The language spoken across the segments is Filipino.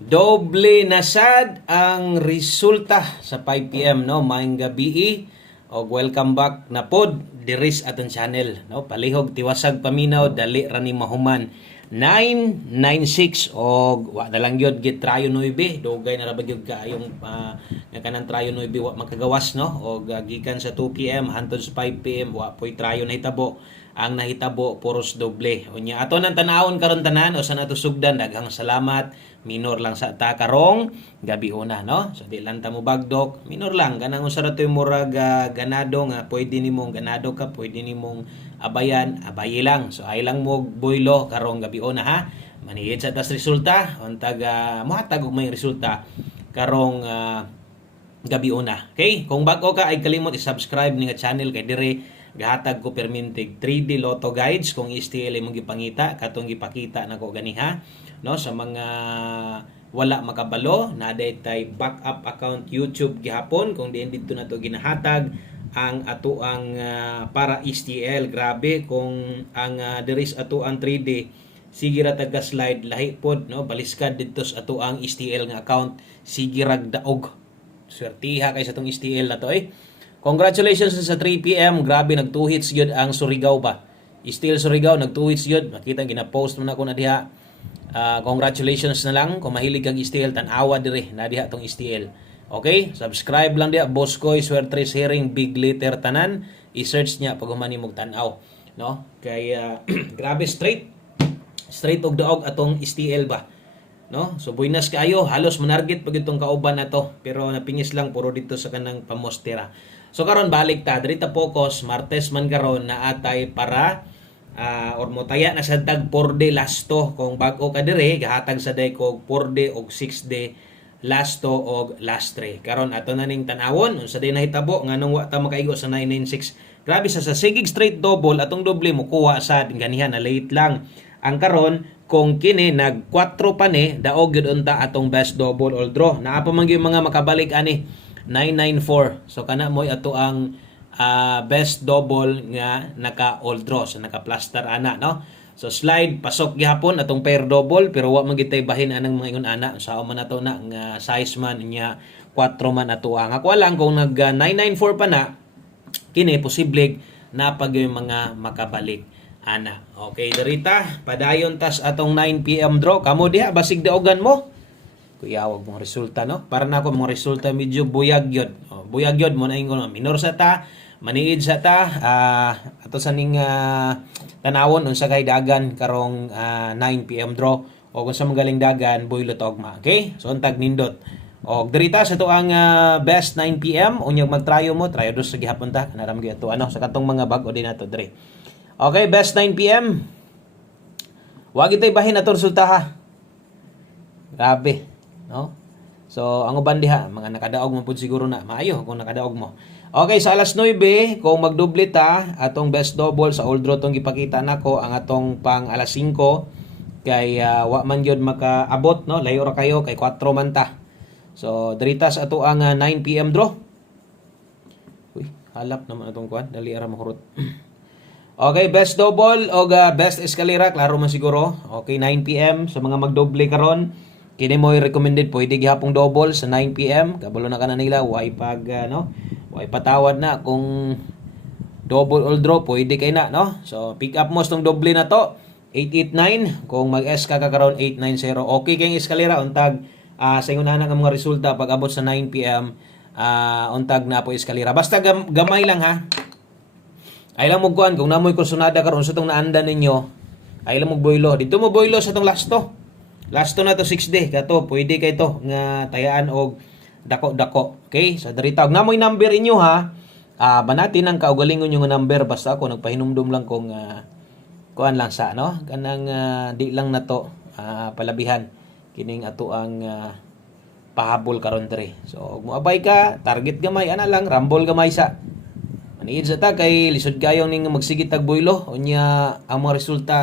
Doble na sad ang resulta sa 5 PM no, maayong gabi og welcome back na pod diris aton channel no. Palihog tiwasag paminaw dali ra ni mahuman 996 og wa na lang gyud git trayo 9 dugay na ra ba gyud kaayong nga kanang trayo 9 wa makagawas no og gikan sa 2 PM hangtod sa 5 PM wa poy trayo na hitabo. Ang nahitabo puros doble. Unya ato nang tanawon karon tanan o sa nato sugdan daghang salamat. Minor lang sa ta karong gabi una no. So di lang ta mo bagdok, minor lang kanang usa ra toy murag ganado nga pwede nimong ganado ka, pwede nimong abayan, abayi lang. So ay lang mo boylo karong gabi una ha. Manihid sa tas resulta untag mohatag og may resulta karong gabi una. Okay? Kung bago ka ay kalimot i-subscribe ni nga channel kay dire gahatag ko permintig 3D Lotto guides kung STL imong gipangita katong gipakita nako ganiha no sa mga wala makabalo na tay backup account YouTube gihapon kung diin didto nato ginahatag ang ato ang para STL. Grabe kung ang diris ato ang 3D sige ra taga slide lahi pod no baliskad didto sa ato ang STL nga account sige rag daog swertiha kay sa tong STL na to Congratulations sa 3 PM. Grabe nag-2 hits yun ang Surigao ba. Still Surigao nag-2 hits yun. Makita gina-post mo na ko na diha. Congratulations na lang kung mahilig kag STL tan-awa dire na diha tong STL. Okay? Subscribe lang diha Boskoy Swertres Hearing Big Letter tanan. I-search niya pag humani mog tan-aw, no? Kay grabe straight og daog atong STL ba. No? So buinas kaayo, halos manarget pag itong kauban na to. Pero napingis lang puro dito sa kanang pamostera. So karon balik ta diri ta focus Martes man karon na atay para or motaya na sa tag 4D lasto kung bag-o ka dire gahatag sa day kog 4D og 6D lasto og lastre. Karon ato na ning tan-awon unsa day nahitabo nganong wa ta makaigo sa 996. Grabe sa sigig straight double atong doble mo kuha sa ganihan na late lang. Ang karon kung kini nag 4 pa ni daog gyud unta atong best double all draw. Naa pa man gyud mga makabalik ani 994. So kana moy ato ang best double nga naka all draw so naka plaster ana no. So slide pasok gihapon atong pair double pero wa man gitay bahin anang mga ingon ana sa man nato na nga size man nya 4 man ato ang ako lang kung nag 994 pa na kini posible na pag yung mga makabalik ana. Okay derita padayon tas atong 9 PM draw kamo diha basig daogan mo kuyawag mong resulta no para na ako mong resulta medyo buyag yod buyag yod mo na ingon minor sa ta maniid sa ta ato sa ning tanawon unsa kay dagan karong 9 PM draw o kung sa magaling dagan boylo togma. Okay so untag nindot og dirita sa to ang best 9 PM unyag magtrayo mo trayo dos sa gihapon ta kanaram gyud to ano sa katong mga bag-o din nato dire. Okay best 9 PM wag itay bahin ato resulta ha. Grabe no? So, ang uban diha, mga nakadaog mo pud siguro na. Maayo kung nakadaog mo. Okay, sa alas 9, kung magdoble ta, atong best double sa old draw tong gipakita nako ang atong pang alas 5 kay wa man gyud makaabot no, layo ra kayo kay 4 man ta. So, diritas ato ang 9 PM draw. Uy, halap naman atong kuan, dali ra mahurot. Okay, best double o best escalera, klaro man siguro. Okay, 9 PM sa mga magdoble karon. Kini mo recommended pwede gihapong double sa 9 PM. Kabalo na kana nila way pag no. Way patawad na kung double all draw pwede kay na no. So pick up mo tong doble na to 889 kung mag-S ka karon 890. Okay kay eskalera untag sa ingon nga mga resulta pag abot sa 9 PM untag na po eskalera. Basta gamay lang ha. Ay lang mo kuan kung namoy kursunada karon sa tong naanda ninyo. Ay lang mo boylo. Dito mo boylo sa tong lasto. Lasto na to 6D kato pwede kay to nga tayaan og dako-dako. Okay? So diri tawag namoy number inyo ha. Banatin ang kaugalingon yung number basta ako nagpahinumdum lang kung kuan lang sa no. Kanang di lang na to palabihan kining ato ang pahabol karon diri. So moabay ka, target gamay ana lang, rumble gamay sa. Maniid sa ta kay lisod kayong ning magsigit tag boylo unya ang mga resulta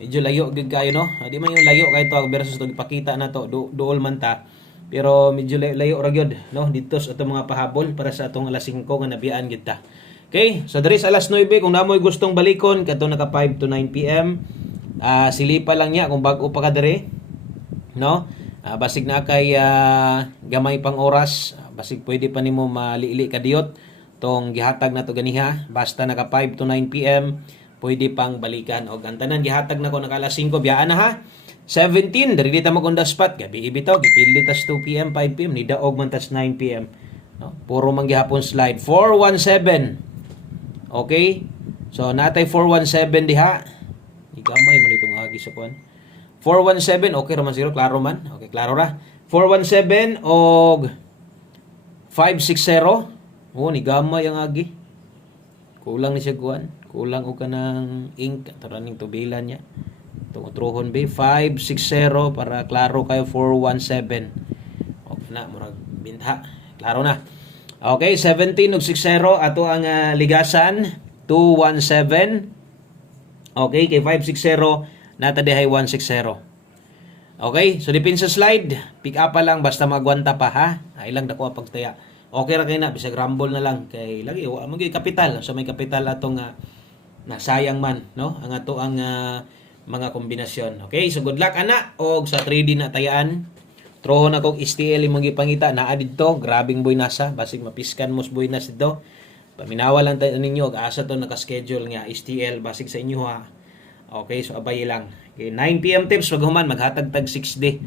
medyo layo gid kayo no. Di man yung layo kay to versus to ipakita na to duol man ta. Pero medyo layo ra gyud no dito sa atong mga pahabol para sa atong alas 5 nga nabiyaan gid ta. Okay, so diri sa alas 9 kung namoy gustong balikon kadto naka 5 to 9 PM silipa lang niya kung bag-o pa ka diri no. Basig na kay gamay pang oras, basig pwede pa nimo malili ka diyot tong gihatag na to ganiha. Basta naka 5 to 9 PM, pwede pang balikan. O gantanan gihatag na ko naka alas 5 biyaan na ha. 17 diri dita mo on the spot, gabi ibitaw gipili tas 2 PM 5 PM ni daog man tas 9 PM. No? Puro man gihapon slide. 417. Okay? So natay 417 diha. Ikamay man itong agi sa kuan. 417, okay raman zero, klaro man. Okay, klaro ra. 417 og 560. Oh, ni gamay ang agi. Kulang ni siya kuan. Kulang og kanang ink taraning tubilan niya. Itong utrohon ba 560 para klaro kayo 417. Okay na, murag bintha. Klaro na. Okay, 17 og 60 ato ang ligasan 217. Okay, kay 560 nata dihay 160. Okay, so dipin sa slide, pick up pa lang basta magwanta pa ha. Ilang dako pagtaya. Okay ra kay na bisag rumble na lang kay lagi wa man gyud kapital. So may kapital atong nasayang man, no? Ang ato ang mga kombinasyon. Okay, so good luck ana og sa 3D na tayaan. Troho na kog STL imong gipangita naa didto, grabing boy nasa, basig mapiskan mos boy nas didto. Paminawa lang tayo ninyo og asa to naka-schedule nga STL basig sa inyo ha. Okay, so abay lang. Okay, 9 PM tips wag human maghatag tag 6D.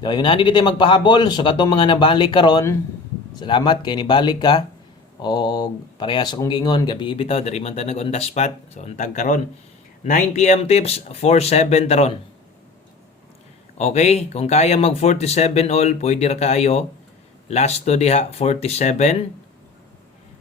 So yun ani dito magpahabol so katong mga nabalik karon. Salamat kay nibalik ka. O parehas akong giingon gabi bitaw diri man ta nag on the spot. So untag karon. 9 PM tips 47 taron. Okay, kung kaya mag 47 all pwede ra kaayo. Last to diha 47.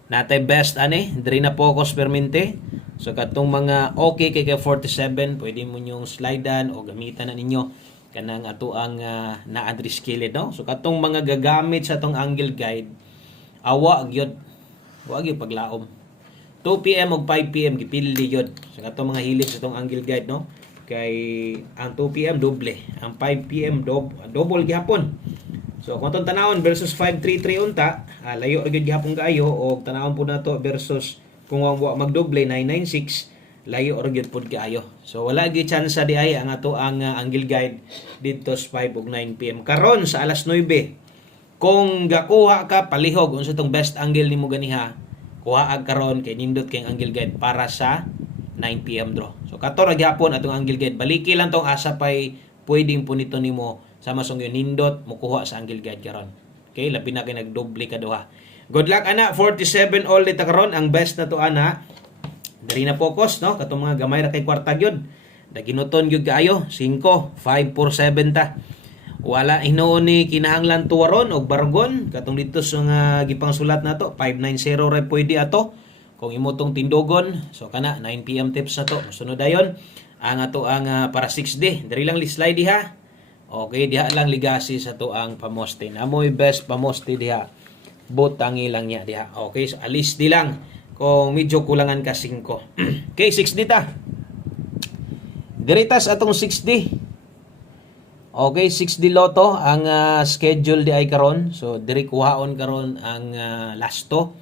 Natay best ani, diri na focus permente. So katong mga okay kay 47, pwede mo nyong slidean o gamitan na ninyo kanang ato ang na-addre skilled, no? So katong mga gagamit sa atong angle guide, awa gyud. Wa gyud paglaom. 2 PM ug 5 PM gipili gyud. So katong mga hilig sa atong angle guide, no? Kay ang 2 PM doble, ang 5 PM double gihapon. So kung itong tanawon versus 533 unta, layo agad gihapon kaayo o tanawon po na to versus kung wa magdoble 996, layo agad pod kaayo. So wala gyud chance di ay ang ato ang angle guide dito sa 5 ug 9 PM. Karon sa alas 9, kung gakuha ka palihog unsa tong best angle nimo ganiha, kuha ag karon kay nindot kay angle guide para sa 9 PM draw. So kato ra gyapon atong angle guide. Baliki lang tong asa pay pwedeng punito nimo sama song yung nindot mo kuha sa angle guide karon. Okay, labi na kay nagdoble ka duha. Good luck ana, 47 all dita karon ang best na to ana. Diri na focus no, katong mga gamay ra kay kwarta gyud. Daginuton gyud kaayo, 5, 547 ta. Wala hinuon ni kinahanglan tuwaron og bargon katong dito sa gipang sulat nato 590 ra pwede ato. Kung imo tong tindogon, so kana 9 PM tips na to. Sunod dayon ang ato ang para 6D. Diri lang slide diha. Okay, diha lang ligasi sa to ang pamoste. Namoy best pamoste diha. Butangi lang niya diha. Okay, so alis di lang kung medyo kulangan ka 5. Okay, 6D ta. Diritas atong 6D. Okay, 6D Lotto ang schedule di ay karon. So diri kuhaon karon ang lasto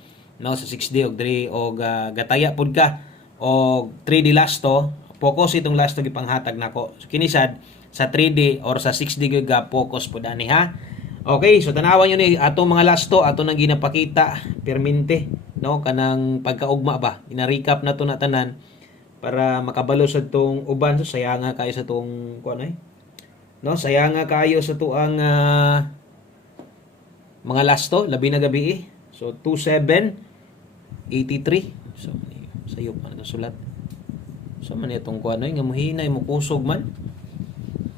no sa 6D og diri og gataya pud ka og 3D lasto. Focus itong lasto gipanghatag nako. So kinisad sa 3D or sa 6D gyud ga focus pud ani ha. Okay, so tanawan niyo ni ato mga lasto ato nang ginapakita permente no kanang pagkaugma ba. Ina-recap na to na tanan para makabalo sa tong uban so sayanga kayo sa tong kuan ay. No, sayanga kayo sa tuang mga lasto labi na gabi. So 2783. So sayop man ang sulat. So man itong kuan ay nga mohinay mo kusog man.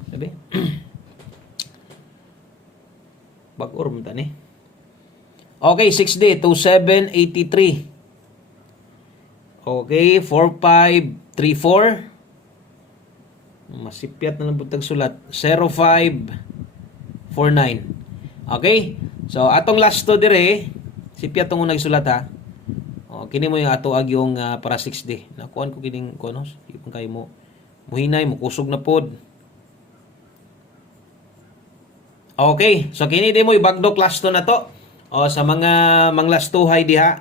Sabi. Bag-or mo tani. Okay, 6D 2783. Okay, 4534. Masipyat na lang butag sulat. 0549. Okay? So, atong last to dire, sipyat tong unang sulat ha. O, kini mo yung ato ag yung para 6D. Nakuan ko kining konos. Ipon kayo mo. Muhinay, mukusog na pod. Okay. So, kini di mo yung bagdok last to na to. O, sa mga manglastuhay diha.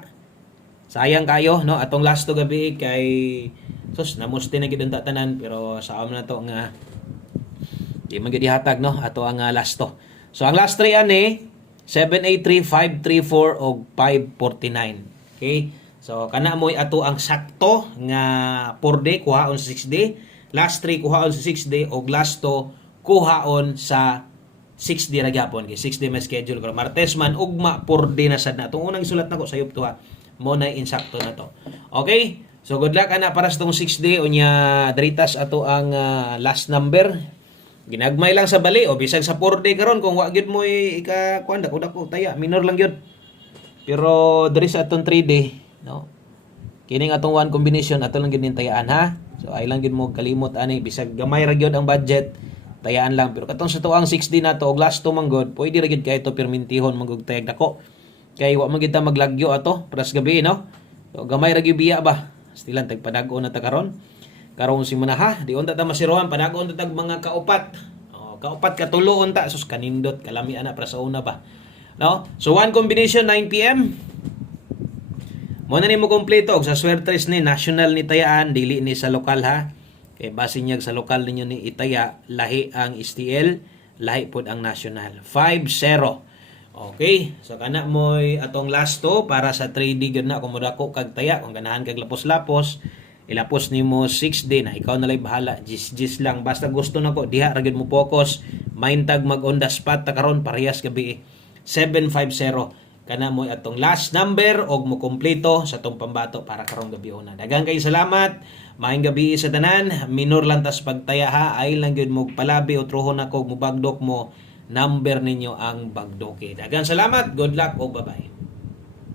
Sayang kayo, no? Atong last to gabi kay sus namusti na gid tanan pero sa amo na to nga di man gid hatag no ato ang last to. So ang last 3 ani 783, 534 og 549. Okay? So kana mo'y ato ang sakto nga 4 day kuhaon sa 6 day, last 3 kuhaon sa 6 day og last 2 kuhaon sa 6 day ra gyapon. Kay 6 day may schedule ko. Martes man ugma 4 day na sad na. Itong unang isulat nako sa yup to ha. Mo na insakto na to. Okay? So good luck ana para sa tong 6 day unya deritas ato ang last number. Ginagmay lang sa bali o bisag sa 4 day karon kung wa gyud mo ika kuan dako taya minor lang gyud. Pero diri sa atong 3 day, no. Kining atong one combination ato lang gyud nin tayaan ha. So ay lang gyud mo kalimot ani bisag gamay ra gyud ang budget, tayaan lang. Pero katong sa tuang 6 day nato og last 2 manggod, pwede ra gyud kay ito permintihon manggod tayag dako. Kay wa man kita maglagyo ato pras gabi no. So gamay ra gyud biya ba. Stilan tagpadago na ta karon. Karong si manaha, di unta ta masirohan padagon ta tag mga kaupat. Kaupat katulo unta sus kanindot kalami ana para sa una ba. No? So one combination 9 PM. Mo na nimo kompleto og sa swertres ni national ni tayaan dili ni sa lokal ha. Kay base niya sa lokal ninyo ni itaya lahi ang STL, lahi pod ang national. 5-0. Okay, so kana mo'y atong last to para sa 3D gyud na kung modako kag taya kung ganahan kag lapos-lapos. Ilapos nimo 6 day na ikaw na lay bahala, gis lang basta gusto nako diha ra gyud mo focus, mind tag mag on the spot ta karon parehas gabi 750 kana mo atong last number og mo kompleto sa tong pambato para karong gabi una. Daghang kay salamat, maayong gabi sa tanan, minor lang tas pagtaya ha, ay lang gyud mo palabi o trohon ako mo bagdok mo number ninyo ang bagdoke. Daghang salamat, good luck o bye-bye.